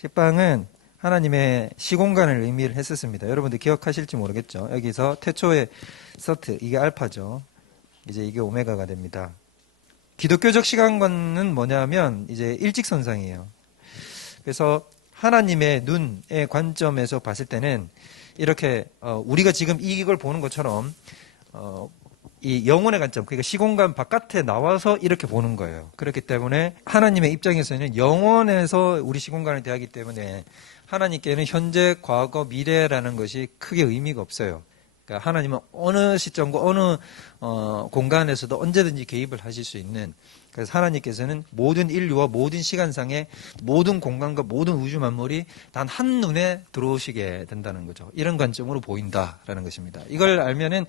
식빵은 하나님의 시공간을 의미를 했었습니다. 여러분들 기억하실지 모르겠죠. 여기서 태초의 서트, 이게 알파죠. 이제 이게 오메가가 됩니다. 기독교적 시간관은 뭐냐면 이제 일직선상이에요. 그래서 하나님의 눈의 관점에서 봤을 때는 이렇게 우리가 지금 이걸 보는 것처럼 이 영혼의 관점, 그러니까 시공간 바깥에 나와서 이렇게 보는 거예요. 그렇기 때문에 하나님의 입장에서는 영혼에서 우리 시공간을 대하기 때문에 하나님께는 현재, 과거, 미래라는 것이 크게 의미가 없어요. 그러니까 하나님은 어느 시점과 어느 공간에서도 언제든지 개입을 하실 수 있는, 그래서 하나님께서는 모든 인류와 모든 시간상의 모든 공간과 모든 우주 만물이 단 한눈에 들어오시게 된다는 거죠. 이런 관점으로 보인다라는 것입니다. 이걸 알면은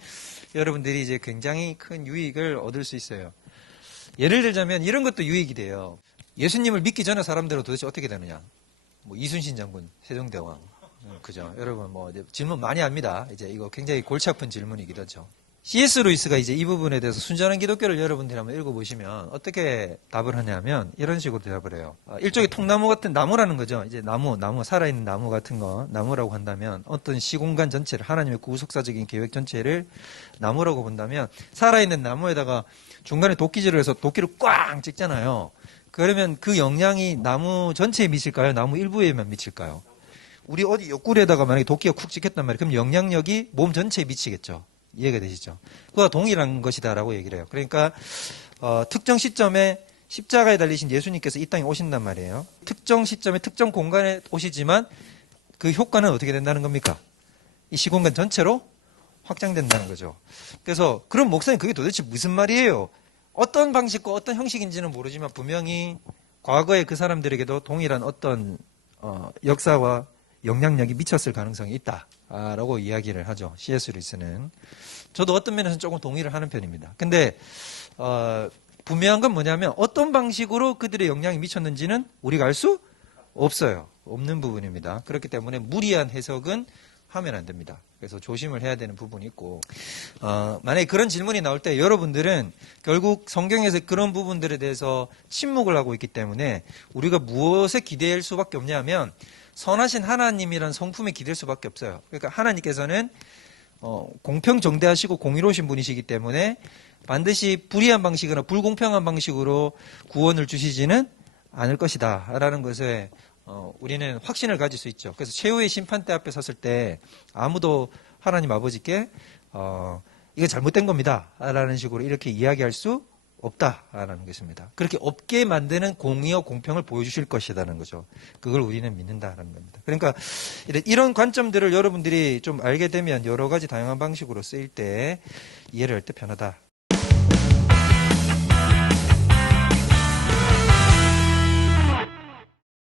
여러분들이 이제 굉장히 큰 유익을 얻을 수 있어요. 예를 들자면 이런 것도 유익이 돼요. 예수님을 믿기 전에 사람들은 도대체 어떻게 되느냐? 뭐 이순신 장군, 세종대왕, 그죠? 여러분 뭐 질문 많이 합니다. 이제 이거 굉장히 골치 아픈 질문이기도 하죠. C.S. 루이스가 이제 이 부분에 대해서 순전한 기독교를 여러분들이 한번 읽어보시면 어떻게 답을 하냐면 이런 식으로 대답을 해요. 일종의 통나무 같은 나무라는 거죠. 이제 나무, 살아있는 나무 같은 거, 나무라고 한다면 어떤 시공간 전체를, 하나님의 구속사적인 계획 전체를 나무라고 본다면 살아있는 나무에다가 중간에 도끼질을 해서 도끼를 꽝 찍잖아요. 그러면 그 영향이 나무 전체에 미칠까요? 나무 일부에만 미칠까요? 우리 어디 옆구리에다가 만약에 도끼가 쿡 찍혔단 말이에요. 그럼 영향력이 몸 전체에 미치겠죠. 이해가 되시죠? 그와 동일한 것이다라고 얘기를 해요. 그러니까 특정 시점에 십자가에 달리신 예수님께서 이 땅에 오신단 말이에요. 특정 시점에 특정 공간에 오시지만 그 효과는 어떻게 된다는 겁니까? 이 시공간 전체로 확장된다는 거죠. 그래서 그럼 목사님 그게 도대체 무슨 말이에요? 어떤 방식과 어떤 형식인지는 모르지만 분명히 과거에 그 사람들에게도 동일한 어떤 역사와 영향력이 미쳤을 가능성이 있다라고 이야기를 하죠. C.S. 루이스는. 저도 어떤 면에서는 조금 동의를 하는 편입니다. 근데 분명한 건 뭐냐면 어떤 방식으로 그들의 영향이 미쳤는지는 우리가 알 수 없어요. 없는 부분입니다. 그렇기 때문에 무리한 해석은 하면 안 됩니다. 그래서 조심을 해야 되는 부분이 있고 만약에 그런 질문이 나올 때 여러분들은 결국 성경에서 그런 부분들에 대해서 침묵을 하고 있기 때문에 우리가 무엇에 기대할 수밖에 없냐면 선하신 하나님이란 성품에 기댈 수밖에 없어요. 그러니까 하나님께서는 공평정대하시고 공의로우신 분이시기 때문에 반드시 불의한 방식이나 불공평한 방식으로 구원을 주시지는 않을 것이다 라는 것에 우리는 확신을 가질 수 있죠. 그래서 최후의 심판대 앞에 섰을 때 아무도 하나님 아버지께 이거 잘못된 겁니다 라는 식으로 이렇게 이야기할 수 없다라는 것입니다. 그렇게 없게 만드는 공의와 공평을 보여주실 것이라는 거죠. 그걸 우리는 믿는다라는 겁니다. 그러니까 이런 관점들을 여러분들이 좀 알게 되면 여러 가지 다양한 방식으로 쓰일 때 이해를 할 때 편하다.